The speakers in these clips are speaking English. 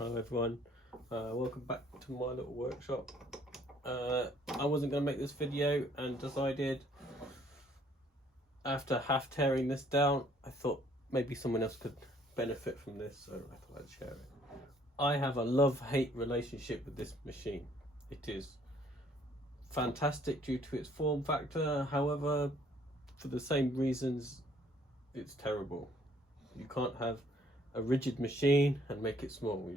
Hello everyone, welcome back to my little workshop. I wasn't going to make this video and decided after half tearing this down, I thought maybe someone else could benefit from this, so I thought I'd share it. I have a love-hate relationship with this machine. It is fantastic due to its form factor, however, for the same reasons, it's terrible. You can't have a rigid machine and make it small.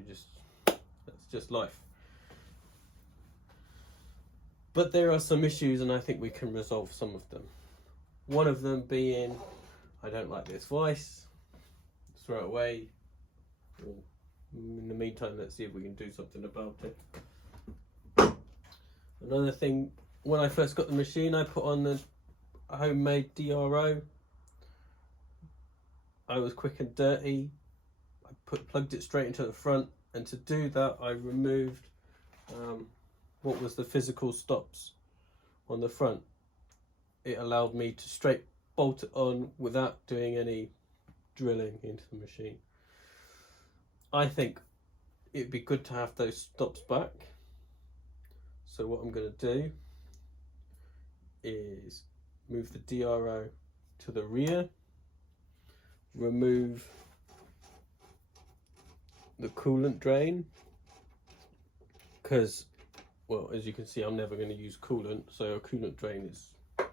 That's just life. But there are some issues, and I think we can resolve some of them. One of them being, I don't like this vice. Throw it away. In the meantime, let's see if we can do something about it. Another thing, when I first got the machine, I put on the homemade DRO. I was quick and dirty. Plugged it straight into the front, and to do that I removed what was the physical stops on the front. It allowed me to straight bolt it on without doing any drilling into the machine. I think it'd be good to have those stops back, so what I'm going to do is move the DRO to the rear, remove the coolant drain, because, well, as you can see, I'm never going to use coolant, so a coolant drain is a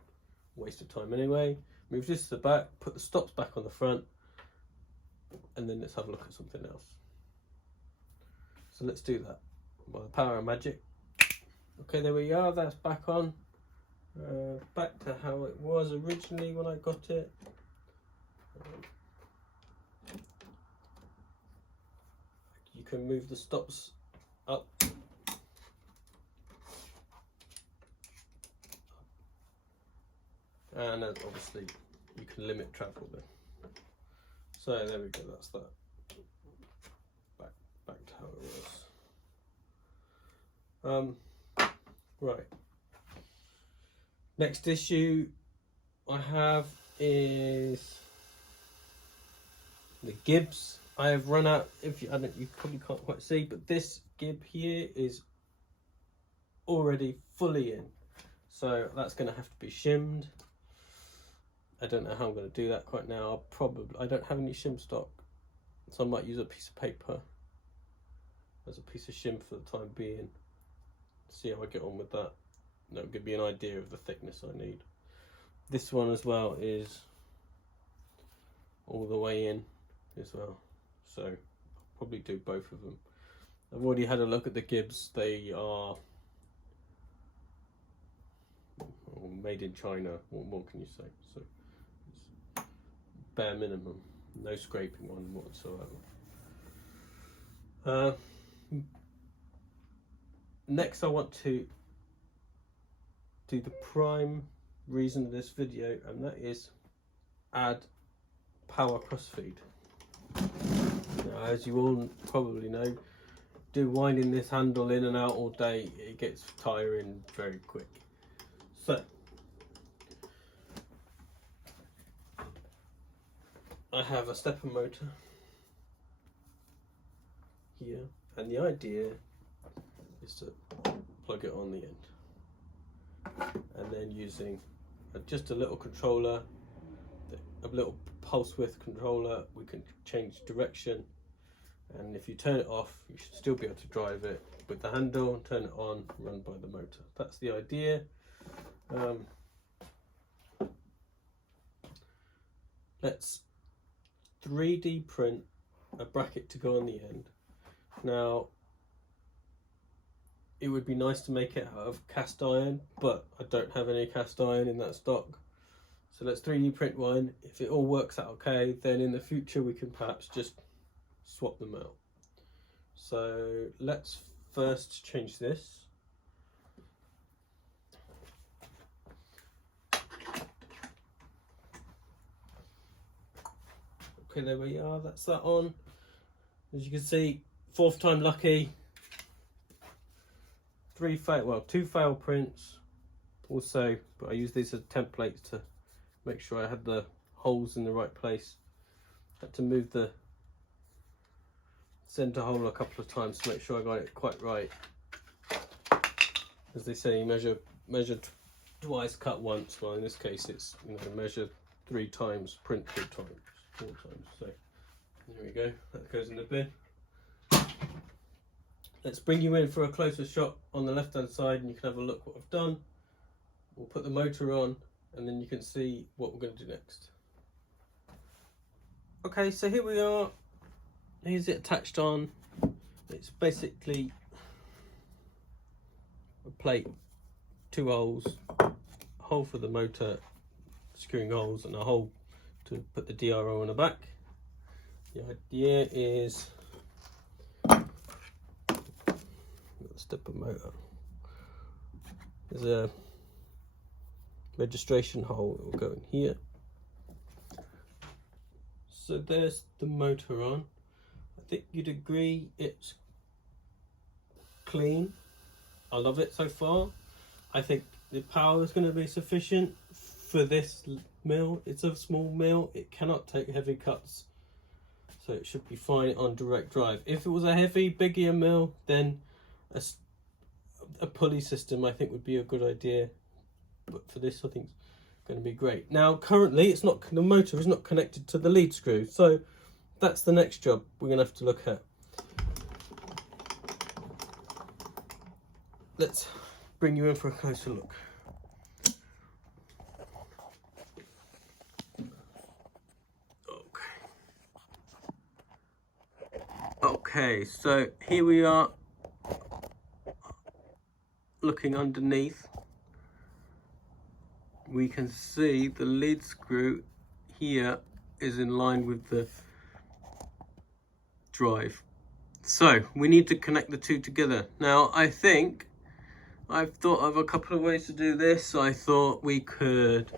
waste of time anyway. Move this to the back, put the stops back on the front, and then let's have a look at something else. So let's do that by the power of magic. Okay, there we are, that's back on. Back to how it was originally when I got it. You can move the stops up, and obviously you can limit travel there. So there we go, that's that. Back to how it was. Right. Next issue I have is the Gibs. I have run out, you probably can't quite see, but this gib here is already fully in. So that's going to have to be shimmed. I don't know how I'm going to do that quite now. I don't have any shim stock, so I might use a piece of paper as a piece of shim for the time being. See how I get on with that. That'll give me an idea of the thickness I need. This one as well is all the way in as well. So I'll probably do both of them. I've already had a look at the Gibs. They are made in China. What more can you say? So it's bare minimum, no scraping on whatsoever. Next I want to do the prime reason of this video, and that is add power crossfeed. Now, as you all probably know, winding this handle in and out all day, it gets tiring very quick. So I have a stepper motor here, and the idea is to plug it on the end, and then using just a little controller, a little pulse width controller, we can change direction, and if you turn it off you should still be able to drive it with the handle, turn it on, run by the motor. That's the idea. Let's 3D print a bracket to go on the end. Now it would be nice to make it out of cast iron, but I don't have any cast iron in that stock. So let's 3D print one. If it all works out okay, then in the future we can perhaps just swap them out. So let's first change this. Okay, there we are, that's that on. As you can see, 4th time lucky. 2 fail prints also, but I use these as templates to make sure I had the holes in the right place. Had to move the center hole a couple of times to make sure I got it quite right. As they say, measure twice, cut once. Well, in this case, it's, you know, measure 3 times, print 3 times, 4 times. So there we go. That goes in the bin. Let's bring you in for a closer shot on the left hand side, and you can have a look what I've done. We'll put the motor on, and then you can see what we're going to do next. Okay, so here we are. Here's it attached on. It's basically a plate, 2 holes, a hole for the motor, screwing holes, and a hole to put the DRO on the back. The idea is stepper motor. There's a registration hole that will go in here. So there's the motor on. I think you'd agree it's clean. I love it so far. I think the power is going to be sufficient for this mill. It's a small mill, it cannot take heavy cuts, so it should be fine on direct drive. If it was a heavy, bigger mill, then a pulley system I think would be a good idea, but for this I think it's going to be great. Now currently it's not, the motor is not connected to the lead screw, so that's the next job we're going to have to look at. Let's bring you in for a closer look. Okay, so here we are looking underneath. We can see the lead screw here is in line with the drive. So we need to connect the two together. Now I think I've thought of a couple of ways to do this. I thought we could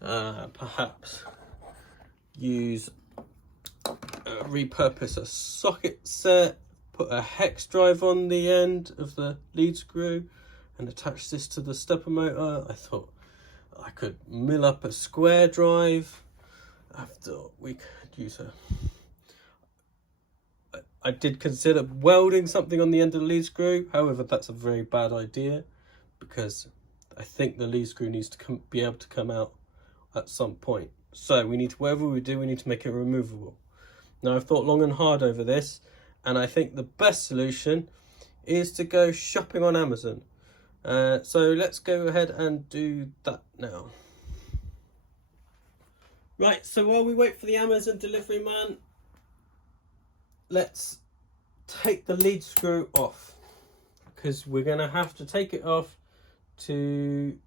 perhaps use repurpose a socket set, put a hex drive on the end of the lead screw and attach this to the stepper motor. I thought I could mill up a square drive. I thought we could use I did consider welding something on the end of the lead screw. However, that's a very bad idea because I think the lead screw needs to be able to come out at some point. So we need to, whatever we do, we need to make it removable. Now I've thought long and hard over this, and I think the best solution is to go shopping on Amazon. So let's go ahead and do that now. Right, so while we wait for the Amazon delivery man, let's take the lead screw off, because we're going to have to take it off to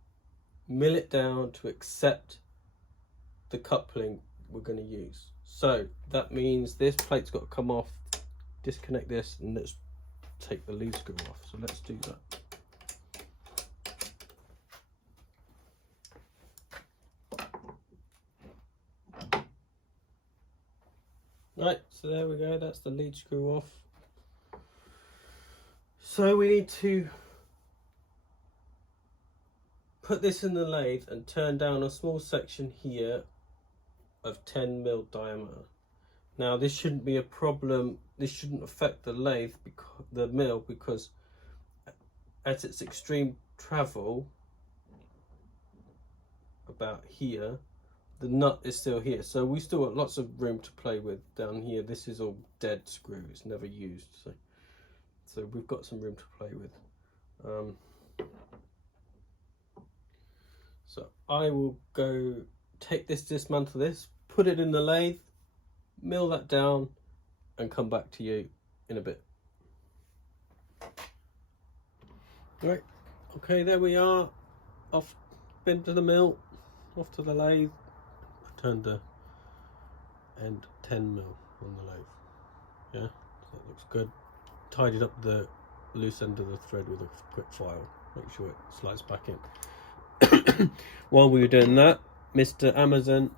mill it down to accept the coupling we're going to use. So that means this plate's got to come off, disconnect this, and let's take the lead screw off. So let's do that. Right, so there we go, that's the lead screw off. So we need to put this in the lathe and turn down a small section here of 10 mil diameter. Now this shouldn't be a problem, this shouldn't affect the lathe, the mill, because at its extreme travel about here, the nut is still here, so we still got lots of room to play with down here. This is all dead screw, it's never used, so we've got some room to play with. So I will go take this, dismantle this, put it in the lathe, mill that down, and come back to you in a bit. Right, okay, there we are, off, been to the mill, off to the lathe. Turned the end 10 mil on the lathe. Yeah, so that looks good. Tidied up the loose end of the thread with a quick file. Make sure it slides back in. While we were doing that, Mr. Amazon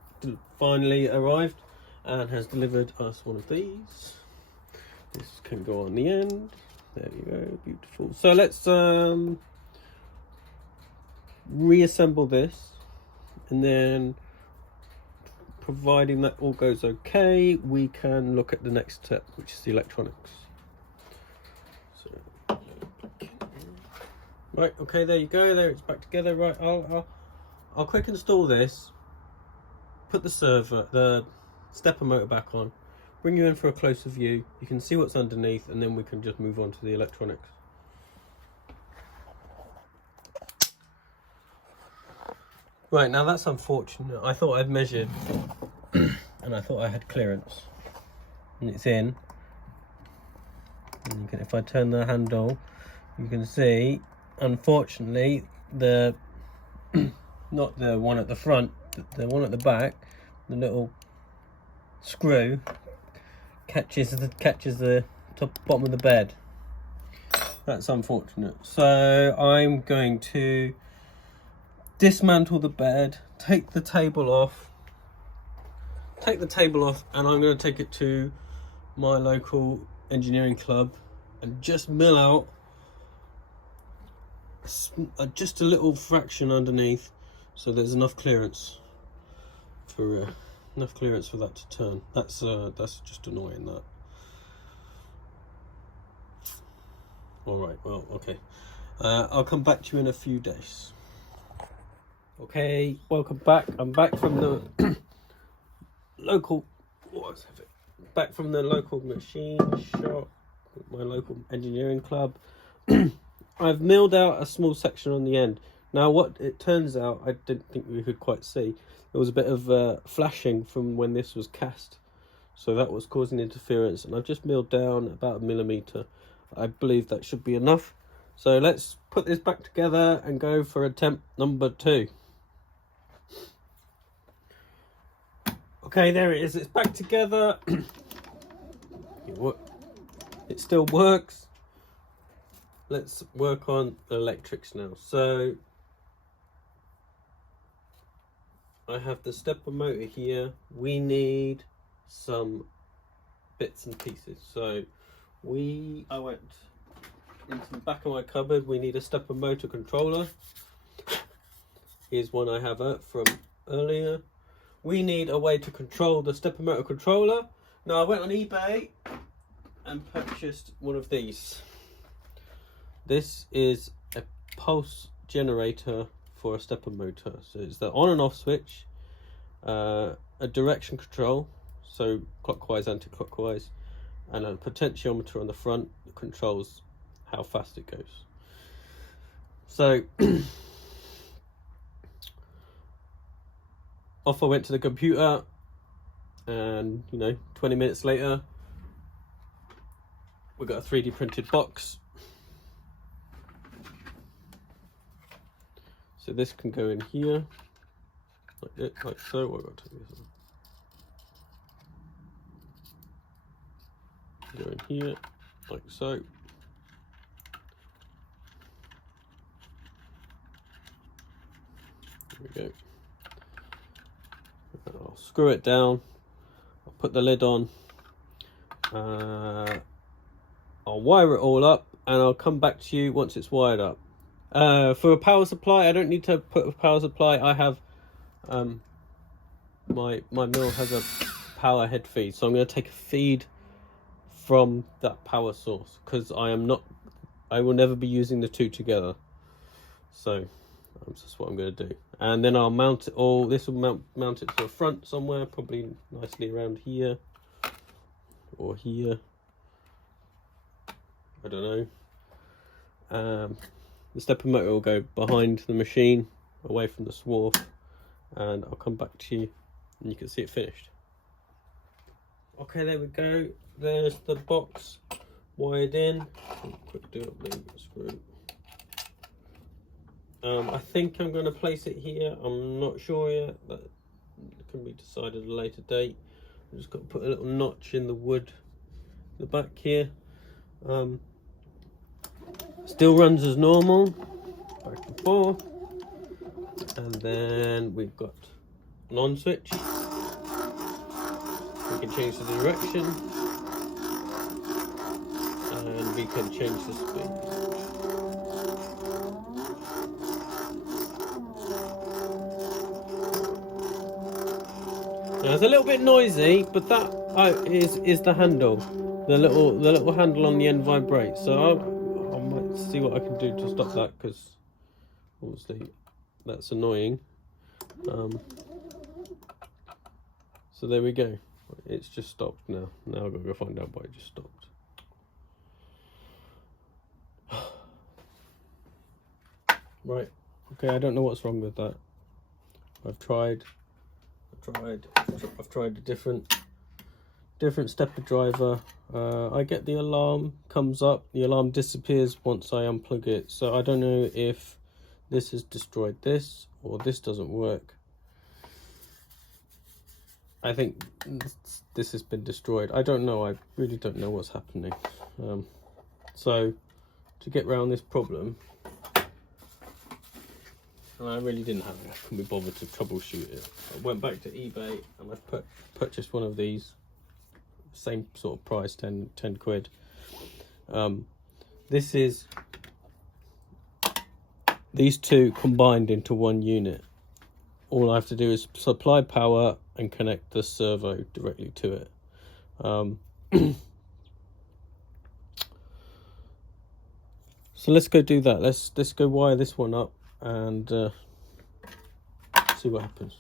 finally arrived and has delivered us one of these. This can go on the end. There you go, beautiful. So let's reassemble this, and then providing that all goes okay, we can look at the next step, which is the electronics. Right, okay, there you go. There, it's back together. Right, I'll quick install this. Put the stepper motor back on. Bring you in for a closer view. You can see what's underneath, and then we can just move on to the electronics. Right, now that's unfortunate. I thought I'd measured, and I thought I had clearance, and it's in. And if I turn the handle, you can see, unfortunately, the not the one at the front, the one at the back, the little screw catches the bottom of the bed. That's unfortunate. So I'm going to dismantle the bed, take the table off, and I'm going to take it to my local engineering club and just mill out just a little fraction underneath, so there's enough clearance for that to turn. That's just annoying, that. All right, well, okay. I'll come back to you in a few days. Okay, welcome back. I'm back from the local machine shop, my local engineering club. I've milled out a small section on the end. Now, what it turns out, I didn't think we could quite see. There was a bit of flashing from when this was cast, so that was causing interference. And I've just milled down about 1 millimeter. I believe that should be enough. So let's put this back together and go for attempt number 2. Okay, there it is. It's back together. It still works. Let's work on the electrics now. So I have the stepper motor here. We need some bits and pieces. So I went into the back of my cupboard. We need a stepper motor controller. Here's one I have from earlier. We need a way to control the stepper motor controller. Now, I went on eBay and purchased one of these. This is a pulse generator for a stepper motor. So it's the on and off switch, a direction control, so clockwise, anti-clockwise, and a potentiometer on the front that controls how fast it goes. So off I went to the computer, and 20 minutes later we got a 3D printed box. So this can go in here like so. I've got to take this on. Go in here like so. There we go. I'll screw it down. I'll put the lid on. I'll wire it all up, and I'll come back to you once it's wired up. For a power supply, I don't need to put a power supply. I have my mill has a power head feed, so I'm going to take a feed from that power source, because I will never be using the two together. So that's just what I'm going to do, and then I'll mount it all. This will mount it to the front somewhere, probably nicely around here or here. I don't know. The stepper motor will go behind the machine, away from the swarf, and I'll come back to you and you can see it finished. Okay, there we go. There's the box wired in. Quick do up the screw. I think I'm going to place it here. I'm not sure yet. That can be decided at a later date. I'm just got to put a little notch in the wood, the back here. Still runs as normal, back and forth, and then we've got an on switch. We can change the direction, and we can change the speed. Now it's a little bit noisy, but that is the handle. The little handle on the end vibrates, so I might see what I can do to stop that, because obviously that's annoying. So there we go. It's just stopped now. Now I've got to go find out why it just stopped. Right. Okay, I don't know what's wrong with that. I've tried a different stepper driver. I get the alarm comes up, the alarm disappears once I unplug it. So I don't know if this has destroyed this or this doesn't work. I think this has been destroyed. I don't know. I really don't know what's happening. So to get around this problem, and I really didn't have enough, can be bothered to troubleshoot it. I went back to eBay and I purchased one of these, same sort of price, 10 quid. This is these two combined into one unit. All I have to do is supply power and connect the servo directly to it. So let's go do that. Let's go wire this one up and see what happens.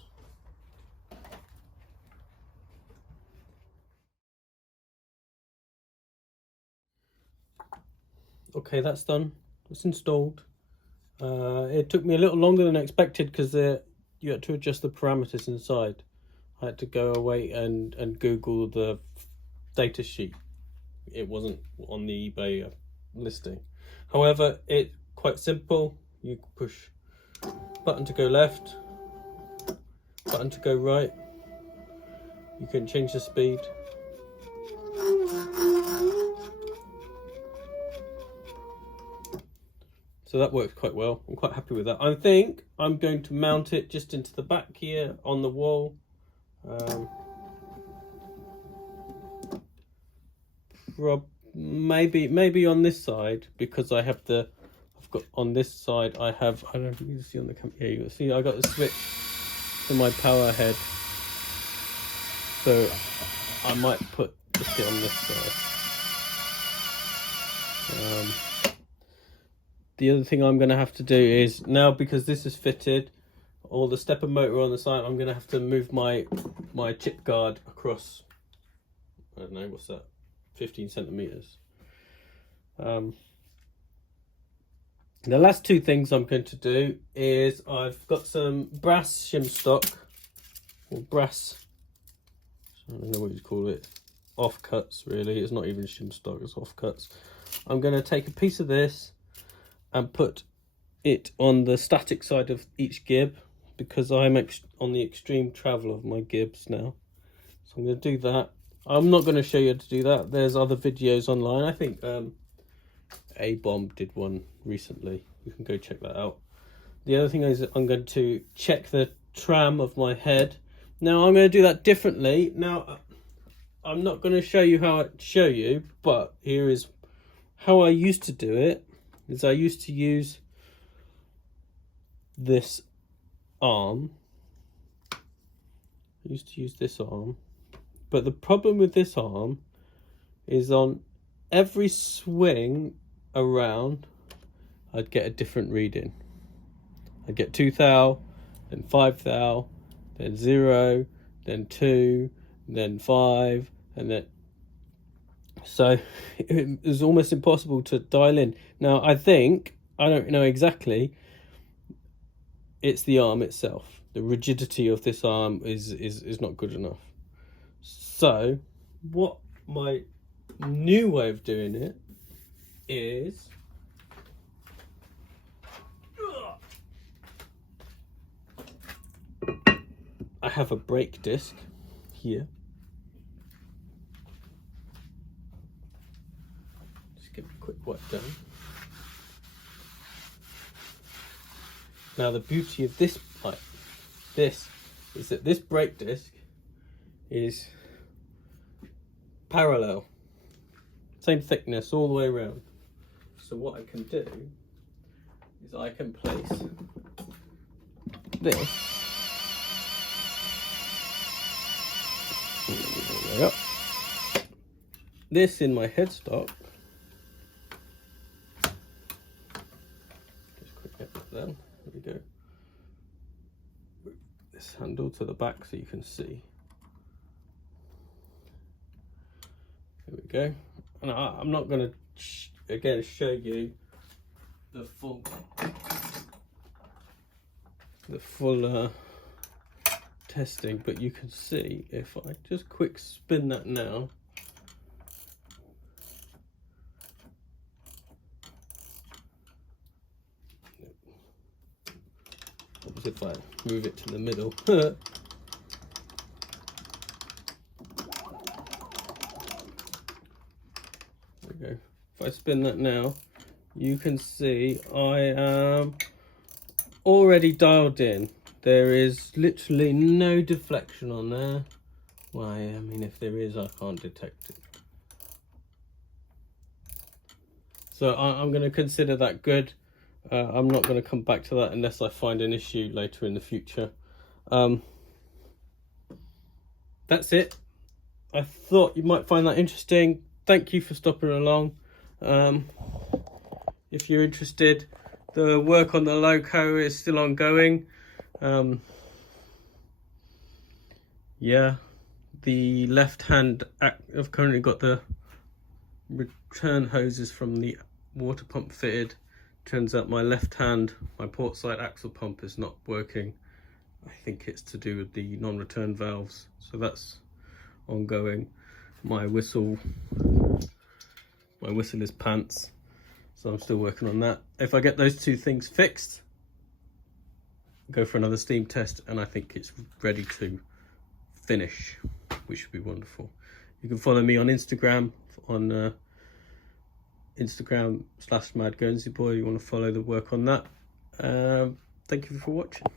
Okay, that's done. It's installed. It took me a little longer than expected because you had to adjust the parameters inside. I had to go away and Google the data sheet. It wasn't on the eBay listing. However, it's quite simple. You push button to go left, button to go right. You can change the speed. So that works quite well. I'm quite happy with that. I think I'm going to mount it just into the back here on the wall. Maybe on this side, because I've got on this side I don't know if you can see on the camera. Yeah, you can see I got the switch to my power head. So I might put it on this side. The other thing I'm going to have to do is, now because this is fitted, or the stepper motor on the side, I'm going to have to move my chip guard across, I don't know, what's that, 15 centimeters. The last two things I'm going to do is, I've got some brass shim stock, or brass, I don't know what you call it, offcuts really, it's not even shim stock, it's offcuts. I'm going to take a piece of this and put it on the static side of each gib, because I'm on the extreme travel of my Gibs now. So I'm going to do that. I'm not going to show you how to do that. There's other videos online. I think A-Bomb did one recently. You can go check that out. The other thing is I'm going to check the tram of my head. Now I'm going to do that differently. Now I'm not going to show you how I show you, but here is how I used to do it. Is I used to use this arm. I used to use this arm, but the problem with this arm is on every swing around I'd get a different reading. I'd get 2 thou, then 5 thou, then 0, then 2, then 5, and then so it was almost impossible to dial in. Now I don't know exactly, it's the arm itself. The rigidity of this arm is not good enough. So what my new way of doing it is, I have a brake disc here. Give it a quick wipe down. Now the beauty of this is that this brake disc is parallel, same thickness all the way around. So what I can do is I can place this in my headstock. handle to the back so you can see. There we go. And I'm not going to again show you the full testing, but you can see if I just quick spin that now. What if I move it to the middle? There we go. If I spin that now, you can see I am already dialed in. There is literally no deflection on there. Why? I mean, if there is, I can't detect it. So I'm going to consider that good. I'm not going to come back to that unless I find an issue later in the future. That's it. I thought you might find that interesting. Thank you for stopping along. If you're interested, the work on the Warco is still ongoing. Yeah, the left hand, I've currently got the return hoses from the water pump fitted. Turns out my left hand, my port side axle pump is not working. I think it's to do with the non-return valves, so that's ongoing. My whistle is pants, so I'm still working on that. If I get those two things fixed, go for another steam test, and I think it's ready to finish, which would be wonderful. You can follow me on Instagram on Instagram /Mad Guernsey Boy. You want to follow the work on that. Thank you for watching.